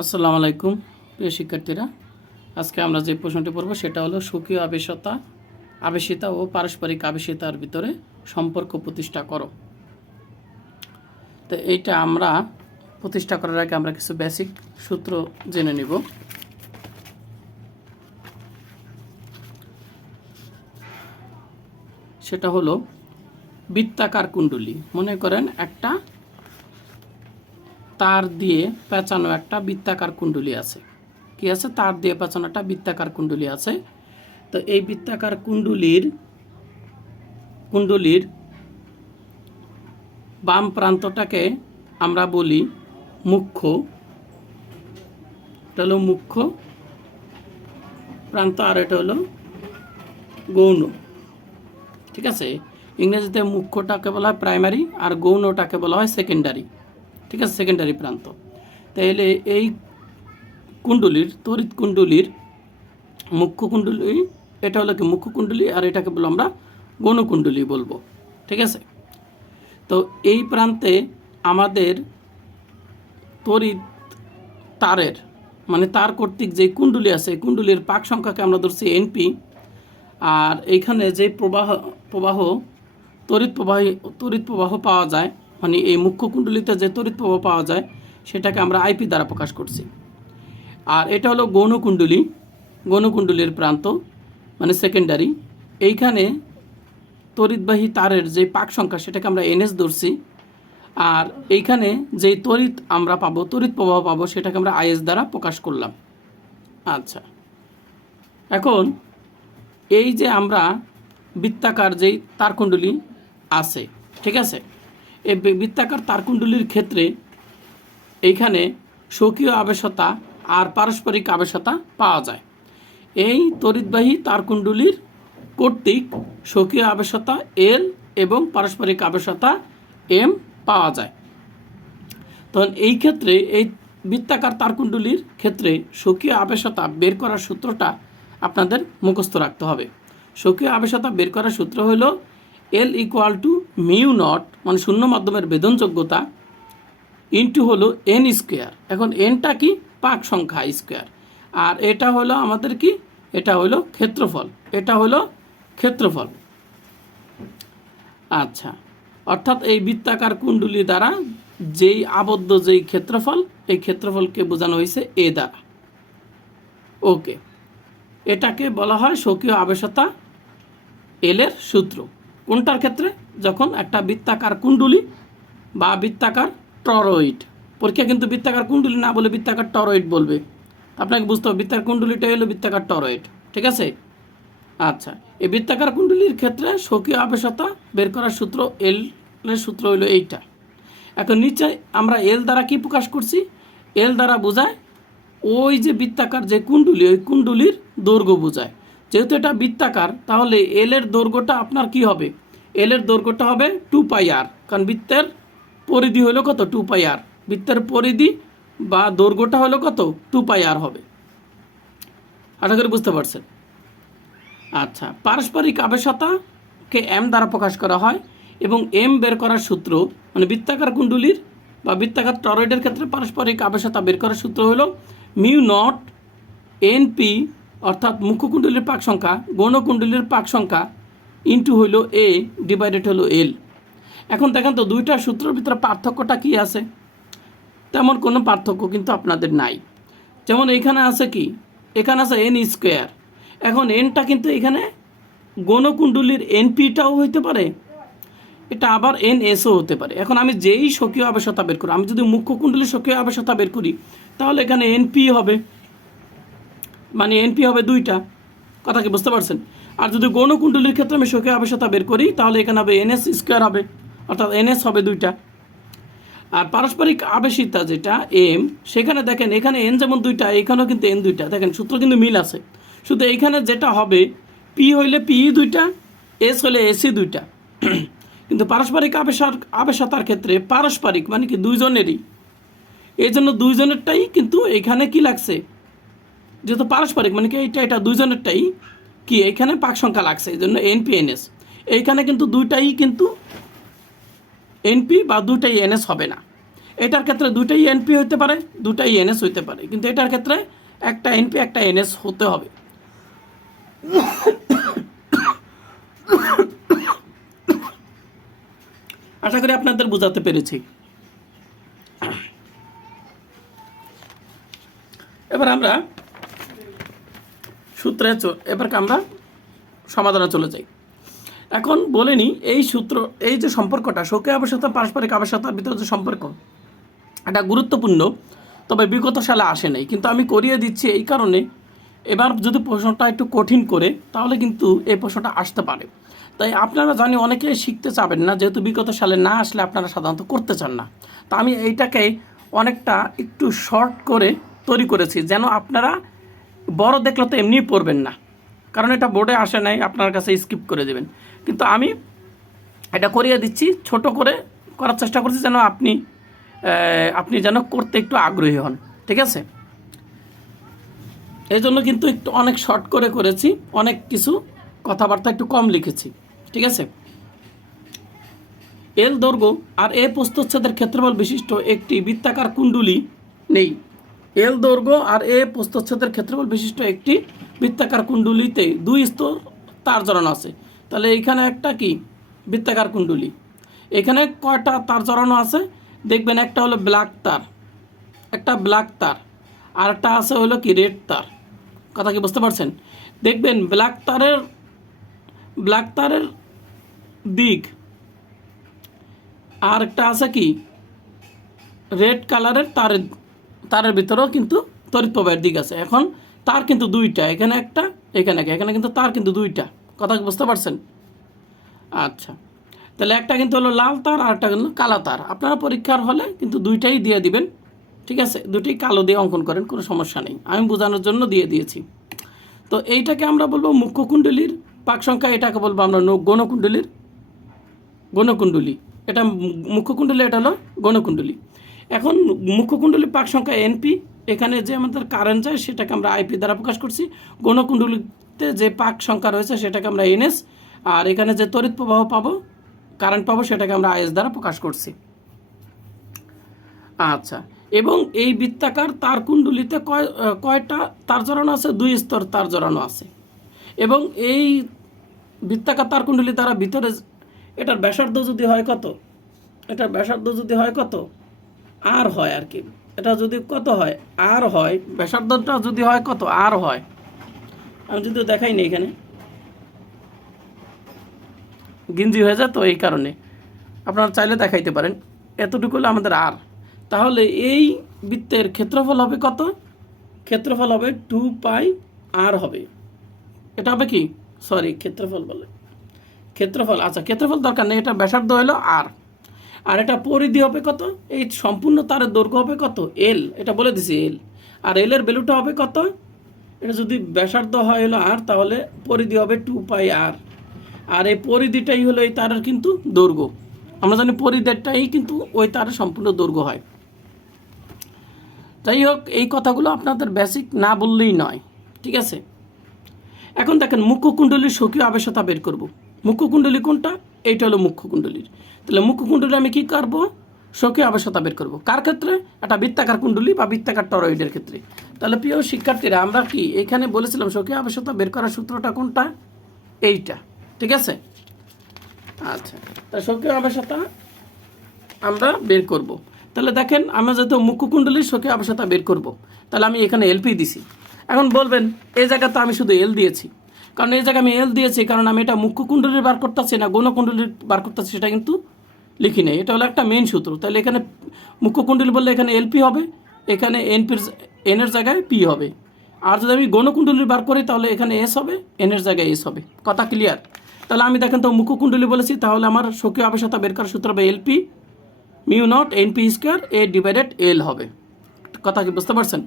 আসসালামু আলাইকুম, প্রিয় শিক্ষার্থীরা। আজকে আমরা যে প্রশ্নটি পড়ব সেটা হলো স্বকীয় আবেশতা আবেশিতা ও পারস্পরিক আবেশিতার ভিতরে সম্পর্ক প্রতিষ্ঠা করো। তো এইটা আমরা প্রতিষ্ঠা করার আগে আমরা কিছু বেসিক সূত্র জেনে নিব। সেটা হলো, বৃত্তাকার কুণ্ডলী। মনে করেন একটা তার দিয়ে পেঁচানো একটা বৃত্তাকার কুণ্ডলী আছে। কি আছে? তার দিয়ে পেঁচানো একটা বৃত্তাকার কুণ্ডলী আছে। তো এই বৃত্তাকার কুণ্ডলীর কুণ্ডলীর বাম প্রান্তটাকে আমরা বলি মুখ্য। এটা হলো মুখ্য প্রান্ত আর এটা হলো গৌণ। ঠিক আছে? ইংরেজিতে মুখ্যটাকে বলা হয় প্রাইমারি আর গৌণটাকে বলা হয় সেকেন্ডারি ঠিক আছে সেকেন্ডারি প্রান্ত। তাহলে এই কুণ্ডলীর, তড়িৎ কুণ্ডলীর মুখ্য কুণ্ডলী, এটা হলো কি মুখ্য কুণ্ডলী আর এটাকে বলব আমরা গৌণকুণ্ডলী বলব, ঠিক আছে? তো এই প্রান্তে আমাদের তড়িৎ তারের মানে তার কর্তৃক যে কুণ্ডলী আছে কুণ্ডলীর পাক সংখ্যাকে আমরা ধরছি এনপি আর এইখানে যে প্রবাহ প্রবাহ, তড়িৎ প্রবাহ তড়িৎ প্রবাহ পাওয়া যায় মানে এই মুখ্য কুণ্ডলিতে যে তড়িৎ প্রবাহ পাওয়া যায়, সেটাকে আমরা আইপি দ্বারা প্রকাশ করছি। আর এটা হলো গৌণকুণ্ডলী, গৌণকুণ্ডলীর প্রান্ত মানে সেকেন্ডারি এইখানে তড়িৎবাহী তারের যে পাক সংখ্যা, সেটাকে আমরা এনএস ধরছি। আর এইখানে যেই তড়িৎ আমরা পাবো, তড়িৎ প্রবাহ পাবো, সেটাকে আমরা আইএস দ্বারা প্রকাশ করলাম। আচ্ছা। এখন এই যে আমরা বৃত্তাকার যেই তারকুণ্ডলী আছে, ঠিক আছে? এই বৃত্তাকার তারকুণ্ডলীর ক্ষেত্রে এইখানে স্বকীয় আবেশতা আর পারস্পরিক আবেশতা পাওয়া যায়। এই তড়িৎবাহী তারকুণ্ডলীর কর্তৃক স্বকীয় আবেশতা এল এবং পারস্পরিক আবেশতা এম পাওয়া যায়। তখন এই ক্ষেত্রে, এই বৃত্তাকার তারকুণ্ডলীর ক্ষেত্রে স্বকীয় আবেশতা বের করার সূত্রটা আপনাদের মুখস্থ রাখতে হবে। স্বকীয় আবেশতা বের করার সূত্র হলো L equal to mu naught মানে শূন্য মাধ্যমের বেদনযোগ্যতা ইন্টু হলো এন স্কোয়ার এখন এনটা কি? পাক সংখ্যা স্কোয়ার আর এটা হলো আমাদের কি? এটা হলো ক্ষেত্রফল। এটা হলো ক্ষেত্রফল। আচ্ছা। অর্থাৎ এই বৃত্তাকার কুণ্ডলী দ্বারা যেই আবদ্ধ যেই ক্ষেত্রফল, এই ক্ষেত্রফলকে বোঝানো হয়েছে এ দ্বারা। ওকে এটাকে বলা হয় স্বকীয় আবেশতা এলের সূত্র। কোনটার ক্ষেত্রে? যখন একটা বৃত্তাকার কুণ্ডলী বা বৃত্তাকার টরয়েড পরীক্ষা কিন্তু বৃত্তাকার কুণ্ডলী না বলে বৃত্তাকার টরয়েড বলবে। আপনাকে বুঝতে হবে, বৃত্তাকার কুণ্ডলীটাই হলো বৃত্তাকার টরয়েড ঠিক আছে? আচ্ছা এই বৃত্তাকার কুণ্ডলীর ক্ষেত্রে স্বকীয় আবেশতা বের করার সূত্র এল এর সূত্র হলো এইটা। এখন নিচে আমরা এল দ্বারা কি প্রকাশ করছি? এল দ্বারা বোঝায় ওই যে বৃত্তাকার যে কুণ্ডলী, ওই কুণ্ডলীর দৈর্ঘ্য বোঝায়। যেহেতু এটা বৃত্তাকার, তাহলে এল এর দৈর্ঘ্যটা আপনার কি হবে? এল এর দৈর্ঘ্যটা হবে টু পাই আর কারণ বৃত্তের পরিধি হলো কত? টু পাই আর বৃত্তের পরিধি বা দৈর্ঘ্যটা হলো কত? টু পাই আর হবে। আশা করি বুঝতে পারছেন? আচ্ছা পারস্পরিক আবেশতাকে এম দ্বারা প্রকাশ করা হয় এবং এম বের করার সূত্র মানে বৃত্তাকার কুণ্ডলীর বা বৃত্তাকার টরয়েডের ক্ষেত্রে পারস্পরিক আবেশতা বের করার সূত্র হলো মিউ নট এন পি অর্থাৎ মুখ্যকুণ্ডলীর পাক সংখ্যা, গৌণকুণ্ডলীর পাক সংখ্যা ইন্টু হইল এ ডিভাইডেড হলো এল এখন দেখেন তো, দুইটা সূত্রের ভিতরে পার্থক্যটা কি আছে? তেমন কোনো পার্থক্য কিন্তু আপনাদের নাই। যেমন এখানে আছে কি? এখানে আছে এন স্কোয়ার এখন এনটা কিন্তু এখানে গণকুণ্ডলীর এনপিটাও হইতে পারে, এটা আবার এন এসও হতে পারে। এখন আমি যেই স্বকীয় আবেশতা বের করি, আমি যদি মুখ্য কুণ্ডলীর স্বকীয় আবেশতা বের করি, তাহলে এখানে এনপি হবে। মানে এনপি হবে দুইটা। কথা কি বুঝতে পারছেন? আর যদি গৌণকুণ্ডলীর ক্ষেত্রে আমি স্বকীয় আবেশতা বের করি, তাহলে এখানে হবে এনএস স্কোয়ার হবে, অর্থাৎ এনএস হবে দুইটা। আর পারস্পরিক আবেশিতা যেটা, এম, সেখানে দেখেন, এখানে এন যেমন দুইটা, এখানেও কিন্তু এন দুইটা। দেখেন, সূত্র কিন্তু মিল আছে। শুধু এইখানে যেটা হবে, পি হইলে পি দুইটা, এস হলে এসি দুইটা। কিন্তু পারস্পরিক আবেশার, আবেশতার ক্ষেত্রে পারস্পরিক মানে কি দুইজনেরই। এই জন্য দুইজনেরটাই কিন্তু এখানে কি লাগছে? যেহেতু পারস্পরিক মানে কি এইটা, এটা দুইজনেরটাই কি এখানে পাক সংখ্যা লাগছে এই জন্য এনপি এনএস এইখানে কিন্তু দুইটাই কিন্তু এনপি বা দুটাই এনএস হবে না। এটার ক্ষেত্রে দুটাই এনপি হতে পারে দুটাই এনএস হতে পারে। কিন্তু এটার ক্ষেত্রে একটা এনপি একটা এনএস হতে হবে। আশা করি আপনাদের বোঝাতে পেরেছি। এবার আমরা সূত্রে এবার আমরা সমাধানে চলে যাই। এখন বলে নিই এই সূত্র, এই যে সম্পর্কটা, শোকে আবশ্যকতা পারস্পরিক আবশ্যকতার ভিতরে যে সম্পর্ক, এটা গুরুত্বপূর্ণ, তবে বিগত সালে আসে নাই। কিন্তু আমি করিয়ে দিচ্ছি এই কারণে, এবার যদি প্রশ্নটা একটু কঠিন করে, তাহলে কিন্তু এই প্রশ্নটা আসতে পারে। তাই আপনারা জানি অনেকে শিখতে চাবেন না, যেহেতু বিগত সালে না আসলে আপনারা সাধারণত করতে চান না। তা আমি এইটাকে অনেকটা একটু শর্ট করে তৈরি করেছি, যেন আপনারা বড় দেখলে তো এমনিই পড়বেন না। কারণ এটা বোর্ডে আসে নাই, আপনার কাছে স্কিপ করে দেবেন। কিন্তু আমি এটা করিয়ে দিচ্ছি, ছোট করে করার চেষ্টা করছি যেন আপনি আপনি যেন করতে একটু আগ্রহী হন। ঠিক আছে? এই জন্য কিন্তু একটু অনেক শর্ট করে করেছি, অনেক কিছু কথাবার্তা একটু কম লিখেছি। ঠিক আছে? এল দৈর্ঘ্য আর এ প্রস্তচ্ছেদের ক্ষেত্রফল বিশিষ্ট একটি বৃত্তাকার কুণ্ডুলি নেই। এল দৈর্ঘ্য আর এ প্রস্তচ্ছেদের ক্ষেত্রফল বিশিষ্ট একটি বৃত্তাকার কুণ্ডলীতে দুই স্তর তার জড়ানো আছে। তাহলে এইখানে একটা কি? বৃত্তাকার কুণ্ডলী। এখানে কয়টা তার জড়ানো আছে? দেখবেন একটা হলো ব্ল্যাক তার, একটা ব্ল্যাক তার, আর একটা আছে হলো কি রেড তার। কথা কি বুঝতে পারছেন? দেখবেন ব্ল্যাক তারের ব্ল্যাক তারের দিক, আর একটা আছে কি? রেড কালারের তারের তারের ভিতরেও কিন্তু তড়িৎ প্রবাহের দিক আছে। এখন তার কিন্তু দুইটা, এখানে একটা এখানে একটা, এখানে কিন্তু তার কিন্তু দুইটা। কথা বুঝতে পারছেন? আচ্ছা। তাহলে একটা কিন্তু হলো লাল তার, আর একটা কিন্তু কালা তার। আপনারা পরীক্ষার হলে কিন্তু দুইটাই দিয়ে দিবেন, ঠিক আছে? দুটি কালো দিয়ে অঙ্কন করেন, কোনো সমস্যা নেই। আমি বোঝানোর জন্য দিয়ে দিয়েছি। তো এইটাকে আমরা বলব মুখ্য কুণ্ডলীর পাক সংখ্যা, এটাকে বলব আমরা গণকুণ্ডলীর গণকুণ্ডলী। এটা মু- মুখ্যকুণ্ডলী এটা হলো গণকুণ্ডলী। এখন মুখ্যকুণ্ডলী পাক সংখ্যা এনপি, এখানে যে আমাদের কারেন্ট যায়, সেটাকে আমরা আইপি দ্বারা প্রকাশ করছি। গণকুণ্ডলীতে যে পাক সংখ্যা রয়েছে, সেটাকে আমরা এনএস, আর এখানে যে তড়িৎ প্রবাহ পাবো কারেন্ট পাবো, সেটাকে আমরা আইএস দ্বারা প্রকাশ করছি। আচ্ছা এবং এই বৃত্তাকার তার কুণ্ডলিতে কয় কয়টা তার জড়ানো আছে? দুই স্তর তার জড়ানো আছে। এবং এই বৃত্তাকার তার কুণ্ডলী দ্বারা ভিতরে এটার ব্যাসার্ধ যদি হয় কত? এটার ব্যাসার্ধ যদি হয় কত? আর হয় আর কি। এটা যদি কত হয়? আর হয়। ব্যাসার্ধটা যদি হয় কত? আর হয়। আমি যদি দেখাই না এখানে। গিঞ্জি হয়ে যায় তো এই কারণে। আপনারা চাইলে দেখাইতে পারেন। এতটুকু হলো আমাদের আর। তাহলে এই বৃত্তের ক্ষেত্রফল হবে কত? ক্ষেত্রফল হবে টু পাই আর হবে। এটা হবে কি? সরি, ক্ষেত্রফল বলে। ক্ষেত্রফল আচ্ছা ক্ষেত্রফল দরকার নেই। এটা ব্যাসার্ধ হলো আর। আর এটা পরিধি হবে কত? এই সম্পূর্ণ তারের দৈর্ঘ্য হবে কত? এল এটা বলে দিছি এল আর এলের ভ্যালুটা হবে কত? এটা যদি ব্যাসার্ধ হয় হলো আর তাহলে পরিধি হবে টু পাই আর আর এই পরিধিটাই হলো এই তারের কিন্তু দৈর্ঘ্য। আমরা জানি পরিধিটাই কিন্তু ওই তারের সম্পূর্ণ দৈর্ঘ্য হয়। যাই হোক, এই কথাগুলো আপনাদের বেসিক না বললেই নয়, ঠিক আছে? এখন দেখেন, মুখ্য কুণ্ডলীর স্বকীয় আবেশতা বের করব। মুখ্য কুণ্ডলী কোনটা? এইটা হলো মুখ্য কুণ্ডলীর। তাহলে মুখ্য কুণ্ডলী আমি কি করব স্বকীয় আবেশতা বের করব। কার ক্ষেত্রে? একটা বৃত্তাকার কুণ্ডলী বা বৃত্তাকার টরয়েডের ক্ষেত্রে। তাহলে প্রিয় শিক্ষার্থীরা, আমরা কি এখানে বলেছিলাম স্বকীয় আবেশতা বের করার সূত্রটা কোনটা? এইটা। ঠিক আছে? আচ্ছা। তা স্বকীয় আবেশতা আমরা বের করব। তাহলে দেখেন, আমরা যেহেতু মুখ্যকুণ্ডলীর শোকে আবশ্যকতা বের করব, তাহলে আমি এখানে এলপি দিছি। এখন বলবেন, এই জায়গাতে আমি শুধু এল দিয়েছি। কারণ এই জায়গায় আমি এল দিয়েছি, কারণ আমি এটা মুখ্যকুণ্ডলীর বার করতেছি না গণকুণ্ডলীর বার করতেছি, সেটা কিন্তু লিখি নেই। এটা হলো একটা মেন সূত্র। তাহলে এখানে মুখ্যকুণ্ডলী বললে এখানে এলপি হবে, এখানে এনপির এনের জায়গায় পি হবে। আর যদি আমি গণকুণ্ডলী বার করি, তাহলে এখানে এস হবে এনের জায়গায় এস হবে। কথা ক্লিয়ার তাহলে আমি দেখেন তো মুখ্যকুণ্ডলী বলেছি, তাহলে আমার স্বকীয় আবশ্যকতা বের করার সূত্র হবে LP mu naught NP square A divided L হবে। কথা কি বুঝতে পারছেন?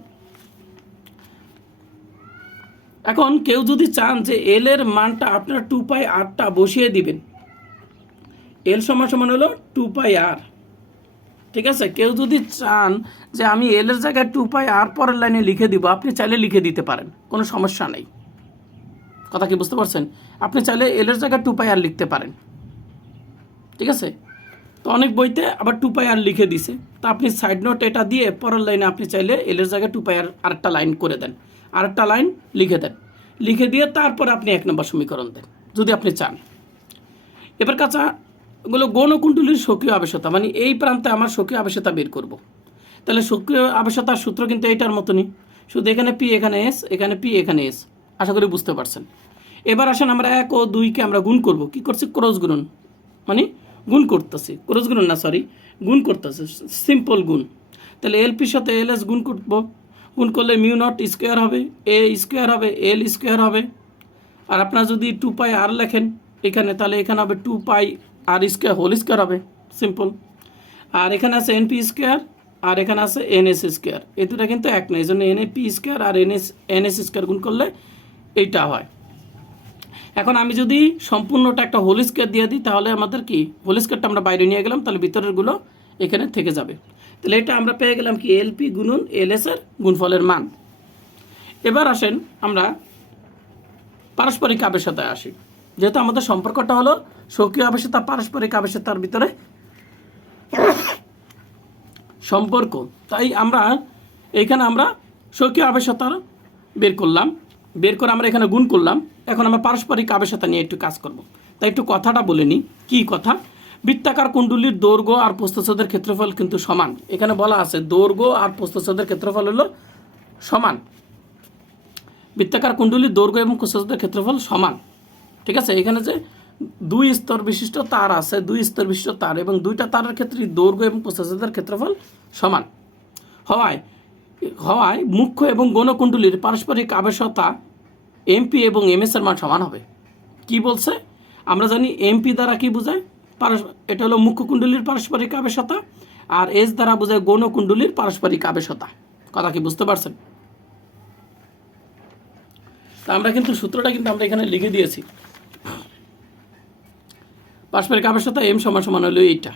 এখন কেউ যদি চান যে এল এর মানটা আপনার টু পাই আরটা বসিয়ে দিবেন। এল সমান সমান হলো টু পাই আর ঠিক আছে? কেউ যদি চান যে আমি এল এর জায়গায় টু পাই আর পরের লাইনে লিখে দিব, আপনি চাইলে লিখে দিতে পারেন, কোনো সমস্যা নেই। কথা কি বুঝতে পারছেন? আপনি চাইলে এল এর জায়গায় টু পাই আর লিখতে পারেন। ঠিক আছে? তো অনেক বইতে আবার টু পাই আর লিখে দিছে। তা আপনি সাইড নোট এটা দিয়ে পরের লাইনে আপনি চাইলে এলের জায়গায় টু পাই আর আরেকটা লাইন করে দেন। আরেকটা লাইন লিখে দেন। লিখে দিয়ে তারপর আপনি এক নম্বর সমীকরণ দেন, যদি আপনি চান। এবার কাছা ওগুলো গৌণকুণ্ডলীর সক্রিয় আবেশতা মানে এই প্রান্তে আমার সক্রিয় আবেশতা বের করব। তাহলে সক্রিয় আবেশতার সূত্র কিন্তু এইটার মতনই। শুধু এখানে পি এখানে এস এখানে পি এখানে এস আশা করি বুঝতে পারছেন। এবার আসেন আমরা এক ও দুইকে আমরা গুণ করব। কি করছি? ক্রস গুণন। মানে গুণ করতেছি। ক্রস গুণন না সরি গুণ করতেছি। সিম্পল গুণ। তাহলে এলপির সাথে এল এস গুণ করব। গুণ করলে মিউ নট স্কোয়ার হবে, এ স্কোয়ার হবে, এল স্কোয়ার হবে। আর আপনার যদি টু পাই আর লেখেন এখানে, তাহলে এখানে হবে two pi r square, whole square হবে, সিম্পল। আর এখানে আছে এন পি স্কোয়ার, আর এখানে আছে এন এস স্কোয়ার। এই দুটা কিন্তু এক না, এই জন্য এন পি স্কোয়ার আর N S N S square গুণ করলে এইটা হয়। এখন আমি যদি সম্পূর্ণটা একটা হোল স্কোয়ার দিয়ে দিই, তাহলে আমাদের কি, হোল স্কোয়ারটা আমরা বাইরে নিয়ে গেলাম, তাহলে ভিতরেরগুলো এখানে থেকে যাবে। তাহলে এটা আমরা পেয়ে গেলাম কি? এলপি গুণন এল এস এর গুণফলের মান। এবার আসেন আমরা পারস্পরিক আবেশতায় আসি। যেহেতু আমাদের সম্পর্কটা হলো সক্রিয় আবেশতা পারস্পরিক আবেশতার ভিতরে সম্পর্ক। তাই আমরা এইখানে আমরা সক্রিয় আবেশতার বের করলাম। বের করে আমরা এখানে গুণ করলাম। এখন আমরা পারস্পরিক আবেশতা নিয়ে একটু কাজ করব। তাই একটু কথাটা বলে নিই। কী কথা? বৃত্তাকার কুণ্ডলীর দৈর্ঘ্য আর প্রস্থচ্ছেদের ক্ষেত্রফল কিন্তু সমান। এখানে বলা আছে, দৈর্ঘ্য আর প্রস্থচ্ছেদের ক্ষেত্রফল হলো সমান। বৃত্তাকার কুণ্ডলীর দৈর্ঘ্য এবং প্রস্থচ্ছেদের ক্ষেত্রফল সমান। ঠিক আছে? এখানে যে দুই স্তর বিশিষ্ট তার আছে, দুই স্তর বিশিষ্ট তার এবং দুইটা তারের ক্ষেত্রে দৈর্ঘ্য এবং প্রস্থচ্ছেদের ক্ষেত্রফল সমান। হওয়ায় হওয়ায় মুখ্য এবং গণকুণ্ডলীর পারস্পরিক আবেশতা এমপি এবং এমএস এর মান সমান হবে। কি বলছে? আমরা জানি এমপি দ্বারা কি বোঝায়? এটা হলো মুখ্য কুণ্ডলীর পারস্পরিক আবেশতা, আর এস দ্বারা বোঝায় গৌণকুণ্ডলীর পারস্পরিক আবেশতা। কথা কি, বুঝতে পারছেন? তা আমরা কিন্তু সূত্রটা কিন্তু আমরা এখানে লিখে দিয়েছি। পারস্পরিক আবেশতা এম সমান সমান হলো এইটা।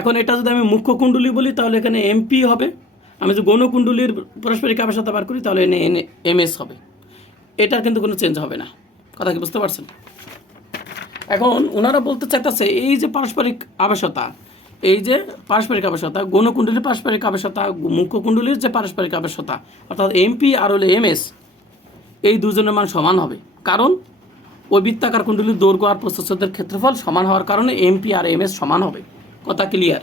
এখন এটা যদি আমি মুখ্য কুণ্ডলী বলি, তাহলে এখানে এমপি হবে। আমি যদি গৌণকুণ্ডলীর পারস্পরিক আবেশতা বার করি, তাহলে এনে এম এস হবে। এটার কিন্তু কোনো চেঞ্জ হবে না। কথা কি, বুঝতে পারছেন? এখন ওনারা বলতে চাইতেছে, এই যে পারস্পরিক আবেশতা, এই যে পারস্পরিক আবেশতা, গৌণকুণ্ডলীর পারস্পরিক আবেশতা মুখ্য কুণ্ডলীর যে পারস্পরিক আবেশতা, অর্থাৎ এমপি আর হলো এমএস, এই দুজনের মান সমান হবে। কারণ ওই বৃত্তাকার কুণ্ডলীর দৈর্ঘ্য আর প্রস্থচ্ছেদের ক্ষেত্রফল সমান হওয়ার কারণে এমপি আর এমএস সমান হবে। কথা ক্লিয়ার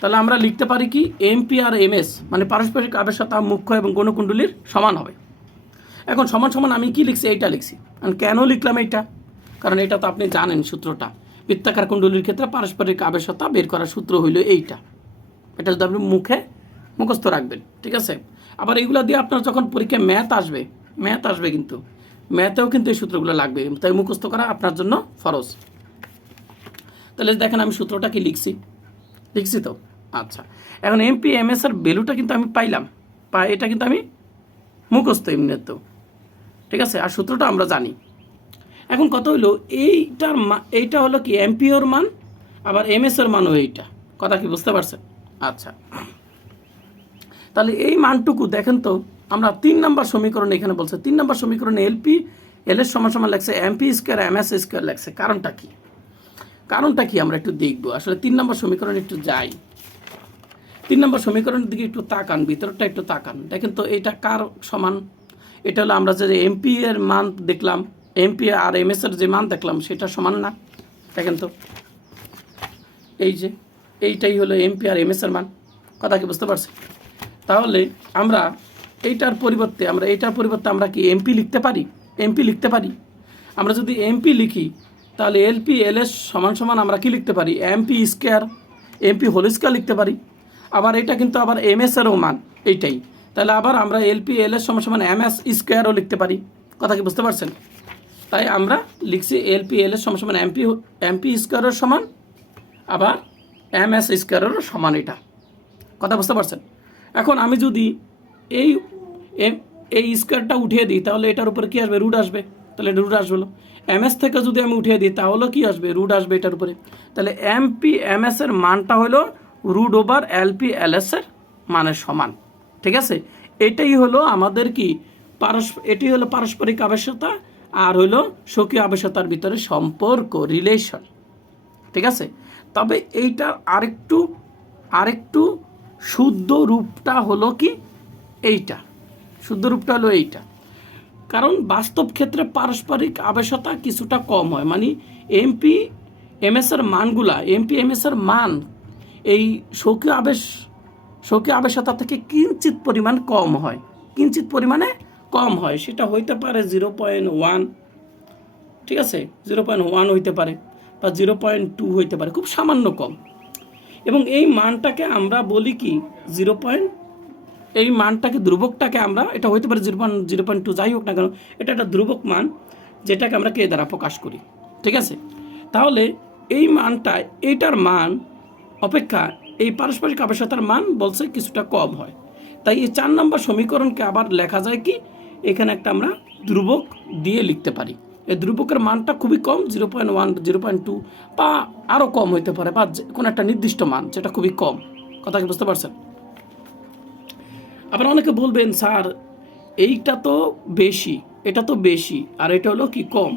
তাহলে আমরা লিখতে পারি কি, এমপি আর এমএস মানে পারস্পরিক আবেশতা, মুখ্য এবং গণকুণ্ডলীর সমান হবে। এখন সমান সমান আমি কি লিখছি? এইটা লিখছি। আর কেন লিখলাম এইটা? কারণ এটা তো আপনি জানেন সূত্রটা। বৃত্তাকার কুণ্ডলীর ক্ষেত্রে পারস্পরিক আবেশতা বের করার সূত্র হইল এইটা। এটা যদি আপনি মুখে মুখস্থ রাখবেন, ঠিক আছে? আবার এইগুলো দিয়ে আপনার যখন পরীক্ষায় ম্যাথ আসবে ম্যাথ আসবে কিন্তু। ম্যাথেও কিন্তু এই সূত্রগুলো লাগবে। তাই মুখস্থ করা আপনার জন্য ফরজ। তাহলে দেখেন আমি সূত্রটা কি লিখছি? লিখছি তো? আচ্ছা। এখন এমপি এমএস এর ভ্যালুটা কিন্তু আমি পাইলাম। পাই এটা কিন্তু আমি মুখস্থ এমনিতেও। ঠিক আছে? আর সূত্রটা আমরা জানি। এখন কত হইল এইটার এইটা হলো কি এমপিওর মান আবার এমএস এর মানও এইটা। কথা কি বুঝতে পারছেন? আচ্ছা। তাহলে এই মানটুকু দেখেন তো আমরা তিন নম্বর সমীকরণ এখানে বলছে। তিন নম্বর সমীকরণে এলপি এল এর সমান সমান লাগছে MP square M S square লাগছে কারণটা কি? কারণটা কি আমরা একটু দেখব? আসলে তিন নম্বর সমীকরণ একটু যাই। তিন নম্বর সমীকরণের দিকে একটু তাকান ভিতরটা একটু তাকান। দেখেন তো এটা কার সমান? এটা হলো আমরা যে এমপি এর মান দেখলাম এমপি আর এমএস এর যে মান দেখলাম, সেটা সমান না? দেখেন তো। এই যে, এইটাই হলো এমপি আর এমএস এর মান। কথা কি বুঝতে পারছি তাহলে আমরা এইটার পরিবর্তে, আমরা এইটার পরিবর্তে আমরা কি এমপি লিখতে পারি? এমপি লিখতে পারি। আমরা যদি এমপি লিখি, তাহলে এলপি এলএস সমান সমান আমরা কি লিখতে পারি? MP square MP whole square লিখতে পারি। আবার এটা কিন্তু আবার এম এস এরও মান, এইটাই। তাহলে আবার আমরা এলপি এলএস সমান সমান এম এস স্কোয়ারও লিখতে পারি। কথা কি বুঝতে পারছেন? তাই আমরা লিখছি এলপি এলএস সমান সমান এমপি এমপি স্কোয়ারের সমান, আবার এম এস স্কোয়ারেরও সমান এটা। কথা বুঝতে পারছেন? এখন আমি যদি এই এম এই স্কোয়ারটা উঠিয়ে দিই, তাহলে এটার উপরে কী আসবে? রুট আসবে। তাহলে রুট আসবে এম এস থেকে যদি আমি উঠিয়ে দিই, তাহলে কী আসবে? রুট আসবে এটার উপরে। তাহলে এমপি এমএস এর মানটা হলো রুট ওভার এলপি এলএস এর মানের সমান। ঠিক আছে? এটাই হলো আমাদের কি? পারস, এটি হলো পারস্পরিক আবশ্যকতা আর হলো স্বকীয় আবশ্যকতার ভিতরে সম্পর্ক রিলেশন ঠিক আছে? তবে এইটার আরেকটু আরেকটু শুদ্ধ রূপটা হলো কি? এইটা। শুদ্ধ রূপটা হলো এইটা। কারণ বাস্তব ক্ষেত্রে পারস্পরিক আবেশতা কিছুটা কম হয়। মানে এমপি এমএস এর মানগুলা এমপি এমএস এর মান এই সৌকীয় আবেশ সৌকীয় আবেশতা থেকে কিঞ্চিত পরিমাণ কম হয়। কিঞ্চিত পরিমাণে কম হয়। সেটা হইতে পারে জিরো পয়েন্ট ওয়ান ঠিক আছে? জিরো পয়েন্ট ওয়ান হইতে পারে বা জিরো পয়েন্ট টু হইতে পারে, খুব সামান্য কম। এবং এই মানটাকে আমরা বলি কি? জিরো পয়েন্ট এই মানটাকে, ধ্রুবকটাকে আমরা, এটা হইতে পারে zero point zero point two যাই হোক না কেন, এটা একটা ধ্রুবক মান যেটাকে আমরা কে দ্বারা প্রকাশ করি, ঠিক আছে? তাহলে এই মানটা এইটার মান অপেক্ষা এই পারস্পরিক আবশ্যকতার মান বলছে কিছুটা কম হয়। তাই এই চার নম্বর সমীকরণকে আবার লেখা যায় কি? এখানে একটা আমরা ধ্রুবক দিয়ে লিখতে পারি। এই ধ্রুবকের মানটা খুবই কম zero point one zero point two বা আরও কম হইতে পারে, বা কোনো একটা নির্দিষ্ট মান, যেটা খুবই কম। কথা কি বুঝতে পারছেন? আবার অনেকে বলবেন, স্যার, এইটা তো বেশি, এটা তো বেশি, আর এটা হলো কি কম?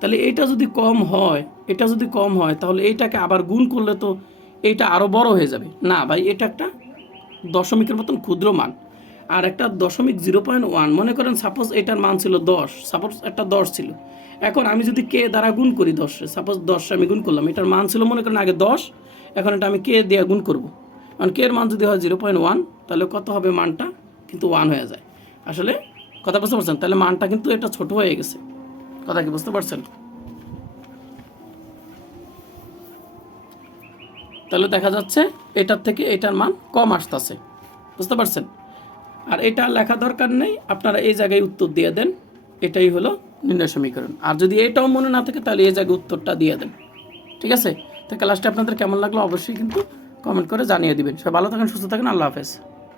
তাহলে এইটা যদি কম হয়, এটা যদি কম হয়, তাহলে এইটাকে আবার গুণ করলে তো এইটা আরও বড় হয়ে যাবে। না ভাই, এটা একটা দশমিকের মতন ক্ষুদ্র মান। আর একটা দশমিক জিরো পয়েন্ট ওয়ান, মনে করেন সাপোজ এটার মান ছিল দশ সাপোজ একটা দশ ছিল। এখন আমি যদি কে দ্বারা গুণ করি দশে সাপোজ দশ আমি গুণ করলাম, এটার মান ছিল মনে করেন আগে দশ, এখন এটা আমি কে দিয়ে গুণ করব? কারণ কে এর মান যদি হয় জিরো পয়েন্ট ওয়ান, তাহলে কত হবে মানটা? কিন্তু ওয়ান হয়ে যায়। আসলে কথা বুঝতে পারছেন? তাহলে মানটা কিন্তু এটা ছোট হয়ে গেছে। কথা কি বুঝতে পারছেন? তাহলে দেখা যাচ্ছে এটার থেকে এটার মান কম আসতেছে। বুঝতে পারছেন? আর এটা লেখা দরকার নেই, আপনারা এই জায়গায় উত্তর দিয়ে দেন, এটাই হলো নির্ণয় সমীকরণ। আর যদি এটাও মনে না থাকে, তাহলে এই জায়গায় উত্তরটা দিয়ে দেন। ঠিক আছে? তো ক্লাসটা আপনাদের কেমন লাগল অবশ্যই কিন্তু কমেন্ট করে জানিয়ে দিবেন। সবাই ভালো থাকেন, সুস্থ থাকেন, আল্লাহ হাফেজ।